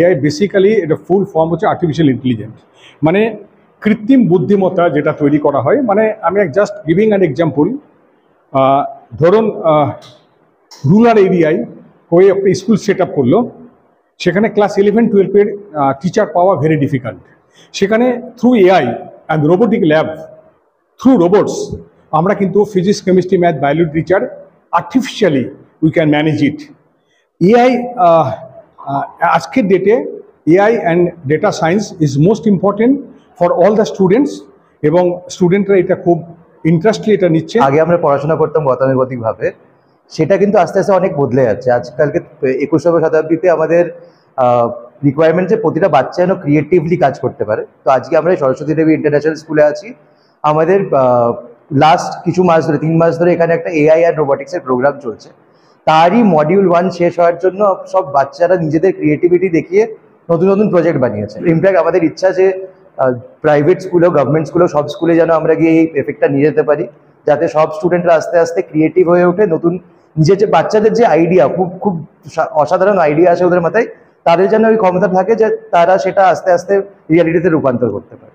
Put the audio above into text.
AI basically এটা full form হচ্ছে artificial intelligence, মানে কৃত্রিম বুদ্ধিমত্তা যেটা তৈরি করা হয়। মানে আমি জাস্ট গিভিং অ্যান এক্সাম্পল, ধরুন রুরাল এরিয়ায় হয়ে একটা স্কুল সেট আপ করলো, সেখানে ক্লাস 11-12 টিচার পাওয়া ভেরি ডিফিকাল্ট। সেখানে through AI and robotic lab, through robots আমরা কিন্তু physics, chemistry, math, biology teacher artificially we can manage it. AI আজকের ডেটে AI and data science is most important for all the students, এবং স্টুডেন্টরা এটা খুব ইন্টারেস্টলি এটা নিচ্ছে। আগে আমরা পড়াশোনা করতাম গতানুগতিকভাবে, সেটা কিন্তু আস্তে আস্তে অনেক বদলে যাচ্ছে। আজকালকে 21শ শতাব্দীতে আমাদের রিকোয়ারমেন্ট যে প্রতিটা বাচ্চা যেন ক্রিয়েটিভলি কাজ করতে পারে। তো আজকে আমরা সরস্বতী দেবী ইন্টারন্যাশনাল স্কুলে আছি। আমাদের লাস্ট কিছু মাস ধরে, 3 মাস ধরে এখানে একটা এআই আর রোবোটিক্সের প্রোগ্রাম চলছে। তারই মডিউল 1 শেষ হওয়ার জন্য সব বাচ্চারা নিজেদের ক্রিয়েটিভিটি দেখিয়ে নতুন নতুন প্রজেক্ট বানিয়েছে। ইনফ্যাক্ট আমাদের ইচ্ছা যে প্রাইভেট স্কুলেও গভর্নমেন্ট স্কুলেও সব স্কুলে যেন আমরা গিয়ে এই এফেক্টটা নিয়ে যেতে পারি, যাতে সব স্টুডেন্টরা আস্তে আস্তে ক্রিয়েটিভ হয়ে ওঠে। নতুন নিজের যে বাচ্চাদের যে আইডিয়া, খুব খুব অসাধারণ আইডিয়া আছে ওদের মাথায়, তাদের যেন ওই ক্ষমতা থাকে যে তারা সেটা আস্তে আস্তে রিয়ালিটিতে রূপান্তর করতে পারে।